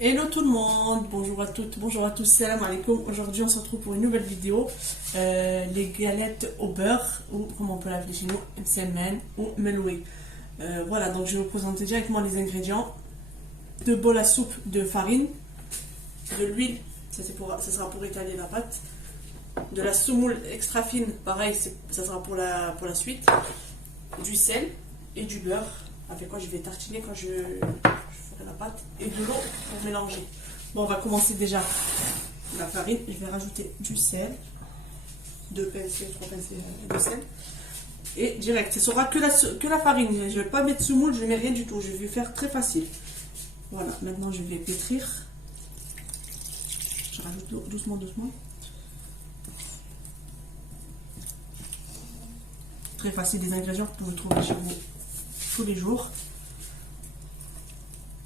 Hello tout le monde, bonjour à toutes, bonjour à tous, salam alaikum. Aujourd'hui on se retrouve pour une nouvelle vidéo, les galettes au beurre, ou comme on peut l'appeler chez nous, msemen ou meloui. Voilà, donc je vais vous présenter directement les ingrédients. 2 bols à soupe de farine, de l'huile, ça sera pour étaler la pâte, de la semoule extra fine, pareil, ça sera pour la suite, du sel et du beurre, avec quoi je vais tartiner quand je ferai la pâte, et de l'eau pour mélanger. Bon, on va commencer déjà la farine. Je vais rajouter du sel, 2 pincées, 3 pincées de sel, et direct, ce sera que la farine. Je ne vais pas mettre semoule, je ne mets rien du tout, je vais faire très facile. Voilà, maintenant je vais pétrir. Je rajoute l'eau doucement, doucement. Très facile, des ingrédients que vous pouvez trouver chez vous tous les jours.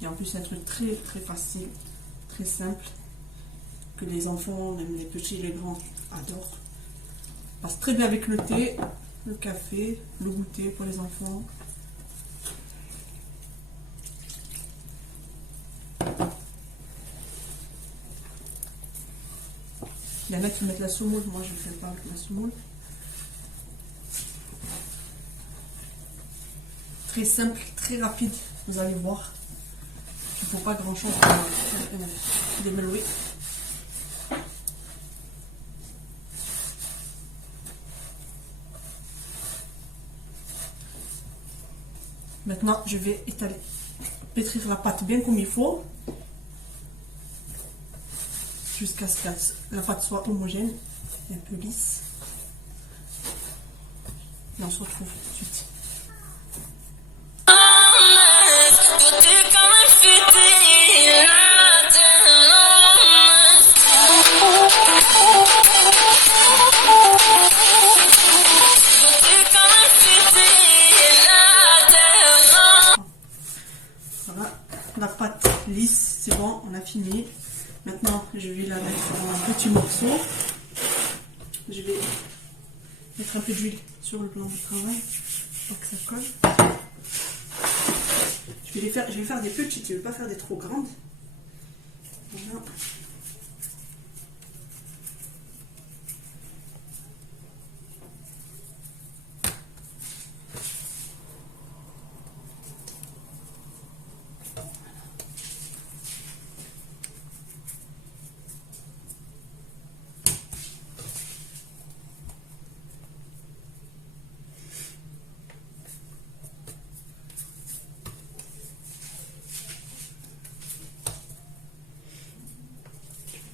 Et en plus, c'est un truc très très facile, très simple, que les enfants, même les petits, les grands, adorent. Passe très bien avec le thé, le café, le goûter pour les enfants. Il y en a qui mettent la semoule, moi je ne le fais pas avec la semoule. Très simple, très rapide, vous allez voir. Il ne faut pas grand chose pour des melouis. Maintenant, je vais pétrir la pâte bien comme il faut, jusqu'à ce que la pâte soit homogène et un peu lisse. Et on se retrouve tout de suite. Voilà, la pâte lisse, c'est bon, on a fini. Maintenant, je vais la mettre en petits morceaux. Je vais mettre un peu d'huile sur le plan de travail pour que ça colle. Je vais faire des petites, je ne vais pas faire des trop grandes. Voilà.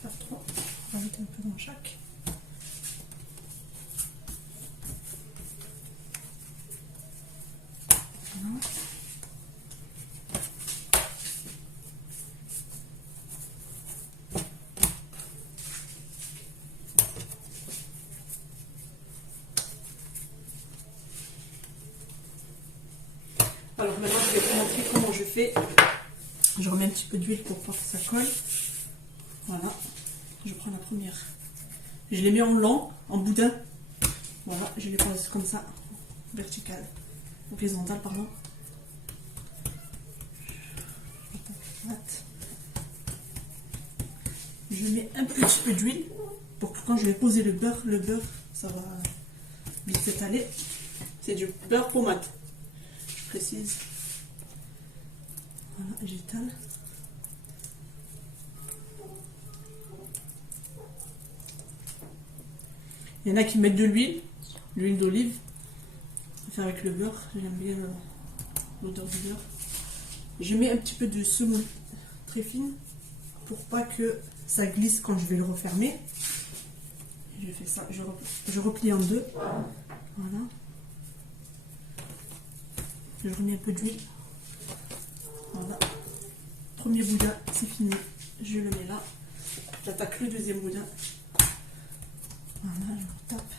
Faire 3, on va mettre un peu dans chaque. Voilà. Alors maintenant je vais vous montrer comment je fais. Je remets un petit peu d'huile pour pas que ça colle. Voilà, je prends la première. Je les mets en long, en boudin. Voilà, je les pose comme ça, verticale, horizontale, pardon. Je mets un petit peu d'huile pour que quand je vais poser le beurre, ça va vite s'étaler. C'est du beurre pommade, je précise. Voilà, j'étale. Il y en a qui mettent de l'huile d'olive. Je vais faire avec le beurre, j'aime bien l'odeur du beurre. Je mets un petit peu de semoule très fine pour pas que ça glisse quand je vais le refermer. Je fais ça, je replie en deux. Voilà. Je remets un peu d'huile. Voilà. Premier boudin, c'est fini. Je le mets là. J'attaque le deuxième boudin. Voilà, je retape.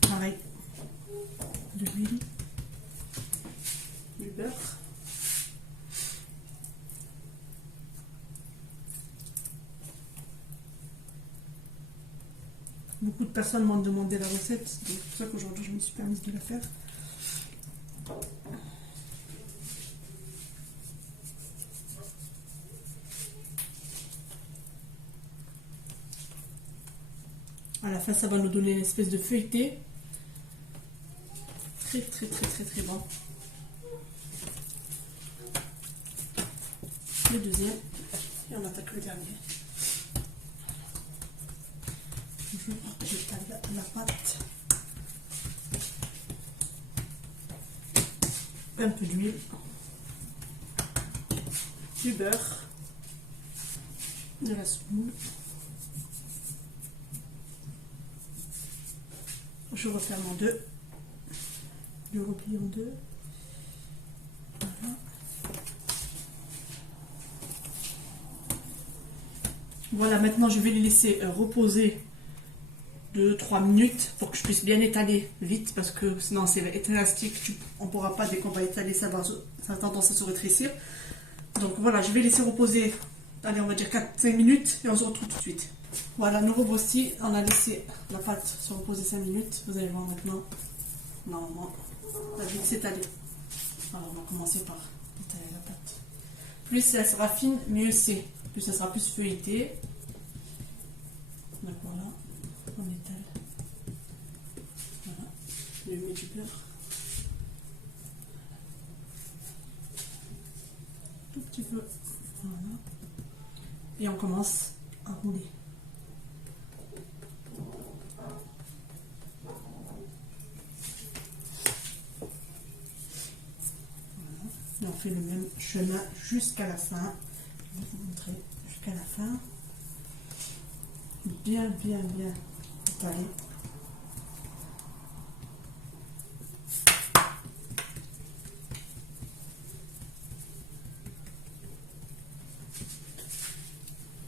Pareil. De l'huile. Du beurre. Beaucoup de de personnes m'ont demandé la recette, c'est pour ça qu'aujourd'hui je me suis permise de la faire. À la fin, ça va nous donner une espèce de feuilleté. Très très très très très bon. Le deuxième. Et on attaque le dernier. J'étale la pâte. Un peu d'huile. Du beurre. De la semoule. Je referme en deux. Je replie en deux. Voilà. Voilà, maintenant je vais les laisser reposer 2-3 minutes pour que je puisse bien étaler vite parce que sinon c'est élastique, on ne pourra pas, dès qu'on va étaler, ça a tendance à se rétrécir. Donc voilà, je vais laisser reposer, allez, on va dire 4-5 minutes et on se retrouve tout de suite. Voilà, nous revoici, on a laissé la pâte se reposer 5 minutes. Vous allez voir maintenant, normalement, elle va vite s'étaler. Alors on va commencer par étaler la pâte. Plus elle sera fine, mieux c'est. Plus elle sera plus feuilletée. Donc voilà, on étale. Voilà, je mets du beurre. Tout petit peu. Voilà. Et on commence à rouler. Et on fait le même chemin jusqu'à la fin. Je vais vous montrer jusqu'à la fin. Bien, bien, bien étalé.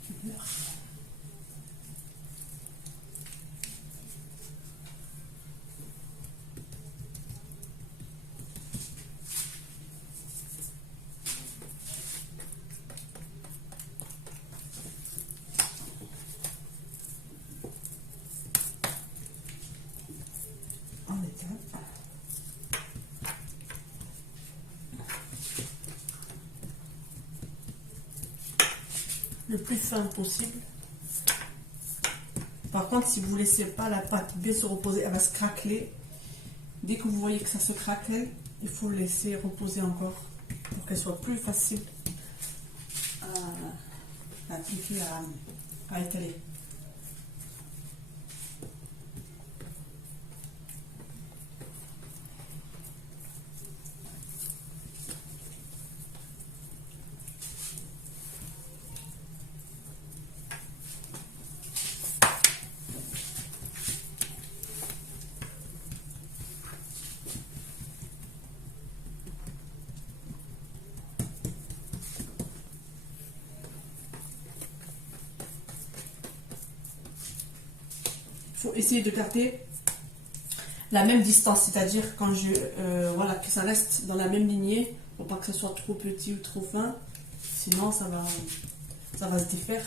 Du beurre. Le plus fin possible. Par contre, si vous ne laissez pas la pâte bien se reposer, elle va se craqueler. Dès que vous voyez que ça se craquelle, il faut le laisser reposer encore pour qu'elle soit plus facile à appliquer, à étaler. Il faut essayer de garder la même distance, c'est-à-dire quand voilà, que ça reste dans la même lignée, pour pas que ce soit trop petit ou trop fin, sinon ça va se défaire.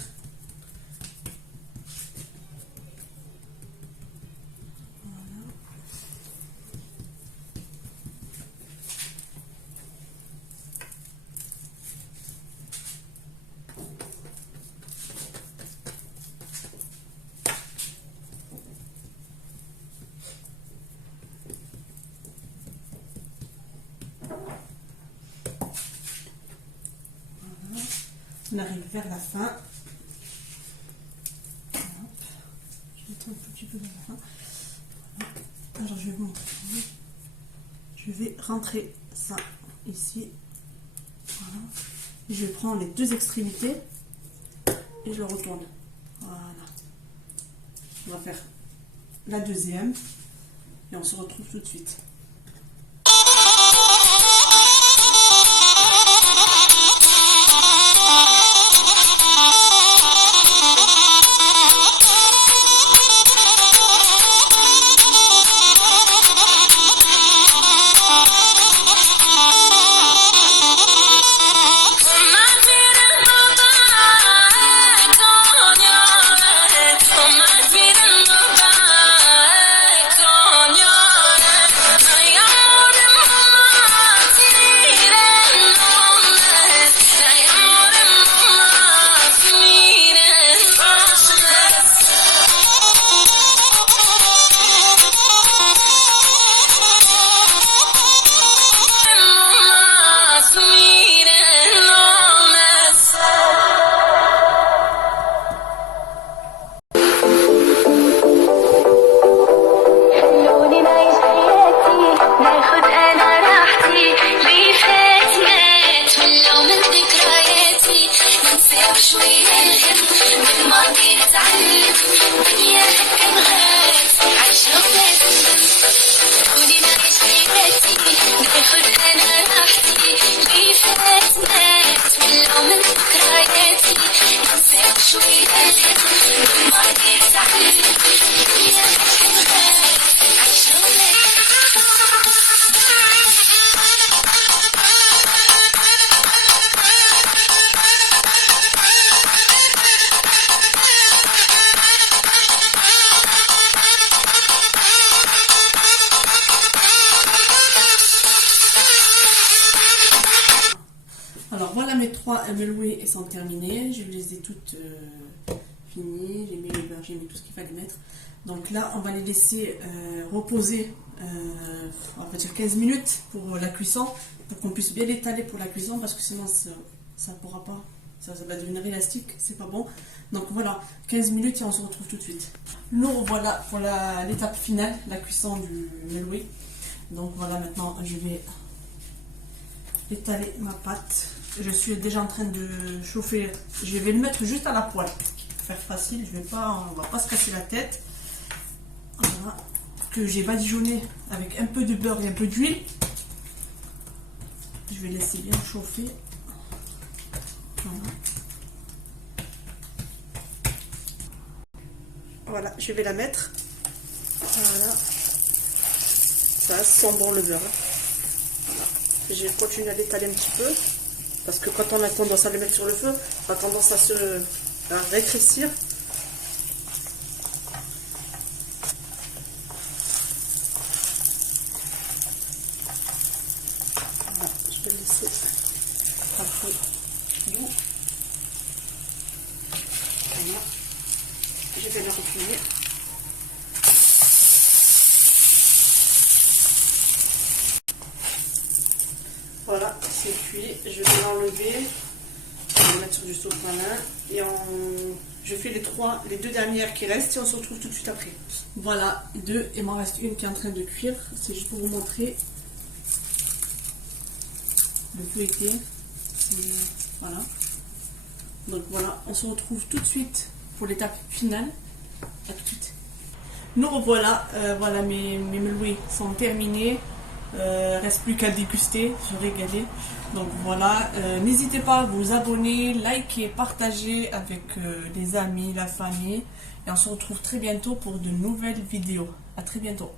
On arrive vers la fin. Hop. Je vais mettre un petit peu vers la fin. Voilà. Alors je vais vous montrer. Je vais rentrer ça ici. Voilà. Et je prends les deux extrémités et je le retourne. Voilà. On va faire la deuxième et on se retrouve tout de suite. trois melouées sont terminées. Je les ai toutes finies. J'ai mis le beurre, j'ai mis tout ce qu'il fallait mettre. Donc là, on va les laisser reposer, on va dire 15 minutes pour la cuisson, pour qu'on puisse bien l'étaler pour la cuisson, parce que sinon ça ne pourra pas, ça va devenir élastique, c'est pas bon. Donc voilà, 15 minutes et on se retrouve tout de suite. Nous revoilà pour l'étape finale, la cuisson du meloué. Donc voilà, maintenant je vais étaler ma pâte. Je suis déjà en train de chauffer, je vais le mettre juste à la poêle, pour faire facile, on va pas se casser la tête. Voilà, que j'ai badigeonné avec un peu de beurre et un peu d'huile. Je vais laisser bien chauffer. Voilà. Voilà, je vais la mettre. Voilà. Ça sent bon le beurre. Voilà. Je vais continuer à l'étaler un petit peu. Parce que quand on a tendance à le mettre sur le feu, on a tendance à rétrécir. Voilà, je vais le laisser un peu doux. Voilà. Je vais le replier. Voilà, c'est cuit. Je vais l'enlever. Je vais le mettre sur du sopalin. Et je fais les deux dernières qui restent et on se retrouve tout de suite après. Voilà, deux. Il m'en reste une qui est en train de cuire. C'est juste pour vous montrer. Le feuilleté. Voilà. Donc voilà, on se retrouve tout de suite pour l'étape finale. À tout de suite. Nous revoilà. Voilà, mes melouées sont terminées. Reste plus qu'à déguster, je régalé. Donc voilà, n'hésitez pas à vous abonner, liker, partager avec les amis, la famille. Et on se retrouve très bientôt pour de nouvelles vidéos. À très bientôt.